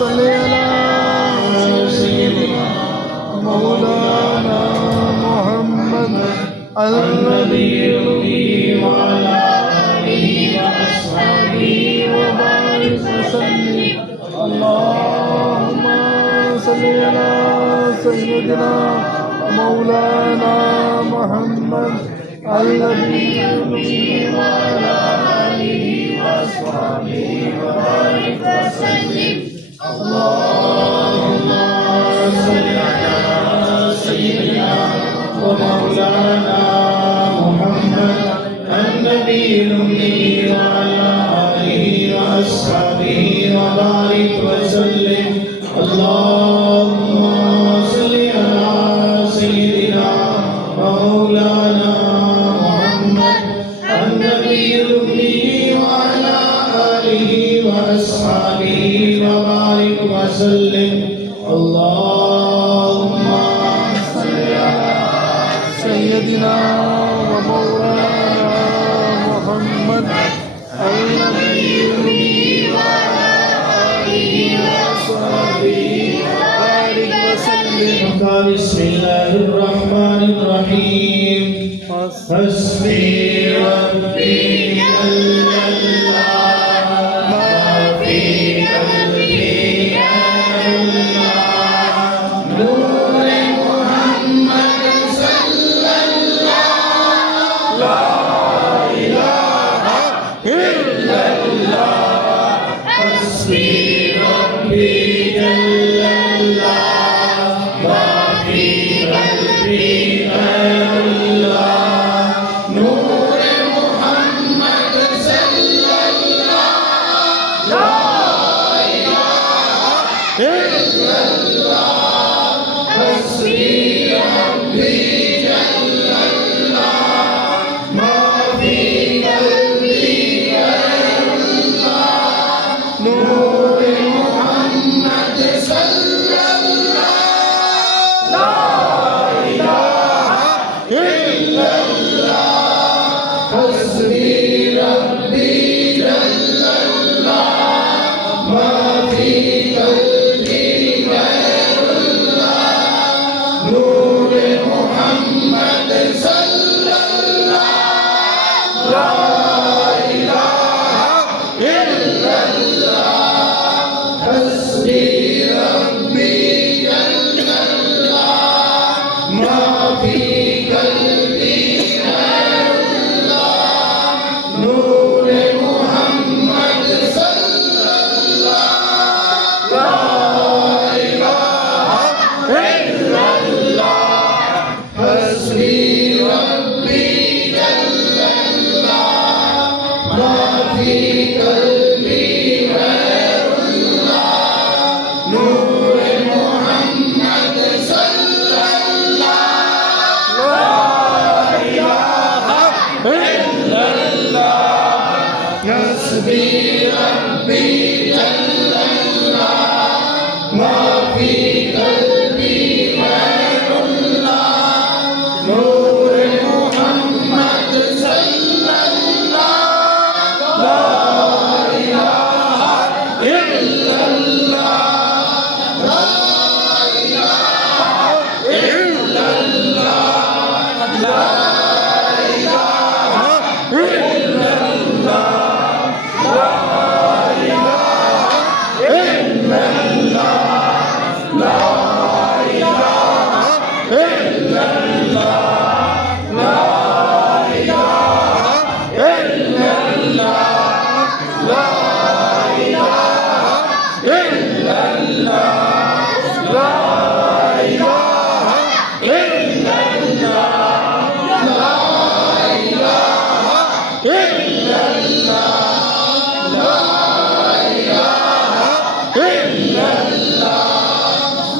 صل على سيدنا مولانا محمد النبي وعلى آله وأصحابه وبارك وسلم اللهم صل على سيدنا مولانا محمد النبي وعلى آله وأصحابه وبارك وسلم اللهم صل على سيدنا ومولانا محمد النبي الأمي وعلى آله وأصحابه وبارك وسلم اللهم صل على سيدنا ومولانا محمد النبي الأمي وعلى آله وأصحابه وبارك وسلم اللهم صل على سيدنا ومولانا محمد النبي الأمي وعلى آله وأصحابه وبارك وسلم بسم الله الرحمن الرحيم حسبي ربي جل الله ما في قلبي الله نور محمد صلى الله لا إله إلا الله حسبي ربي جل الله ما في قلبي غير الله نور محمد صلى الله لا إله إلا الله حسبي ربي جل الله ما في قلبي غير الله نور محمد صلى الله لا إله إلا الله حسبي ربي جل الله ما في قلبي غير الله نور محمد صلى الله لا إله إلا الله حسبي ربي جل الله ما في قلبي غير الله نور محمد صلى الله لا إله إلا الله حسبي ربي جل الله ما في قلبي غير الله نور محمد صلى الله لا إله إلا الله حسبي ربي جل الله ما في قلبي غير الله نور محمد صلى الله لا إله إلا الله لا إله إلا الله لا إله إلا الله لا إله إلا الله لا إله إلا الله لا إله إلا الله لا إله إلا الله لا إله إلا الله لا إله إلا الله لا إله إلا الله لا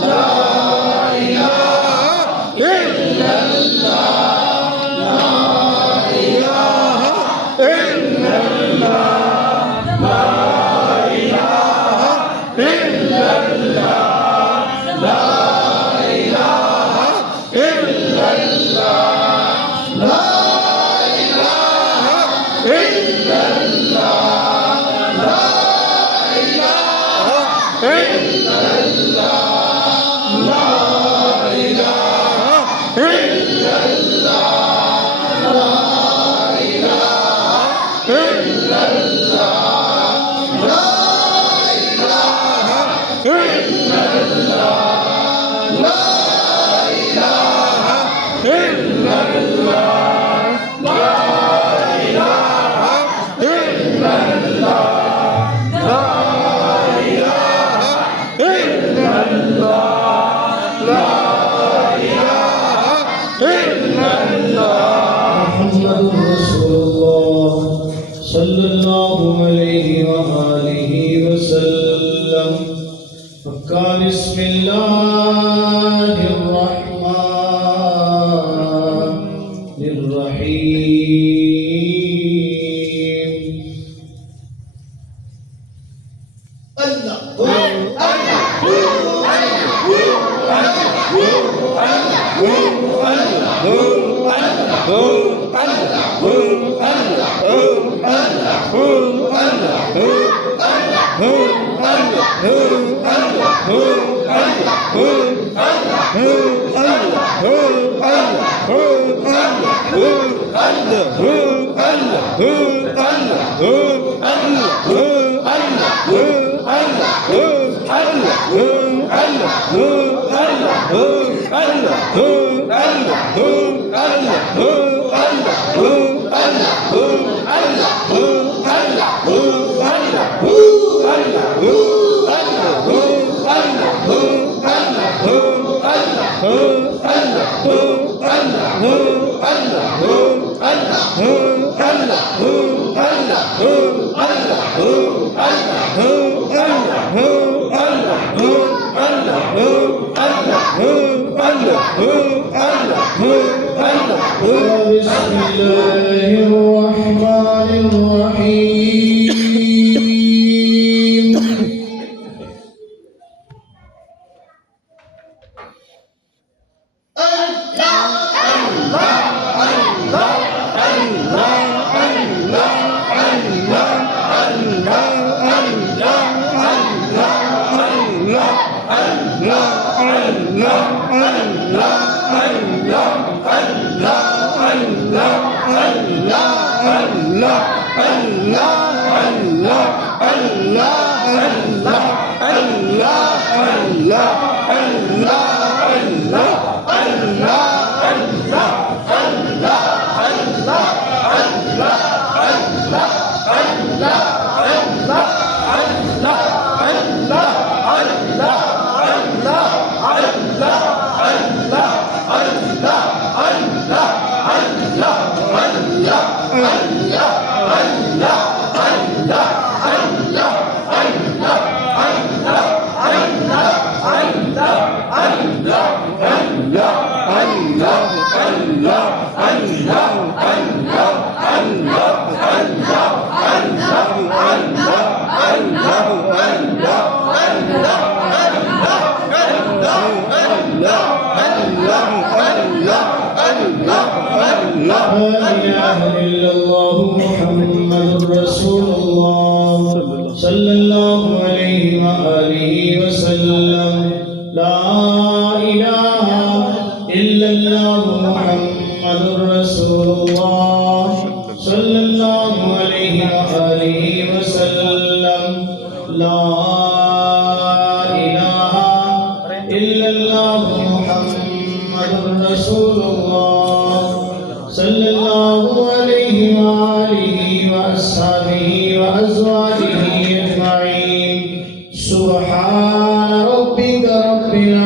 إله إلا الله لا إله إلا الله لا إله إلا الله لا إله إلا الله لا إله إلا الله لا إله إلا محمد رسول الله صلى الله عليه وآله وسلم. فقال بسم الله الرحمن الرحيم. بسم الله الرحمن الرحيم. لا إله إلا الله محمد رسول الله صلى الله عليه وآله وسلم. لا إله إلا الله محمد رسول الله صلى الله عليه وآله وسلم. لا إله إلا الله محمد رسول الله صلى الله عليه وآله وأصحابه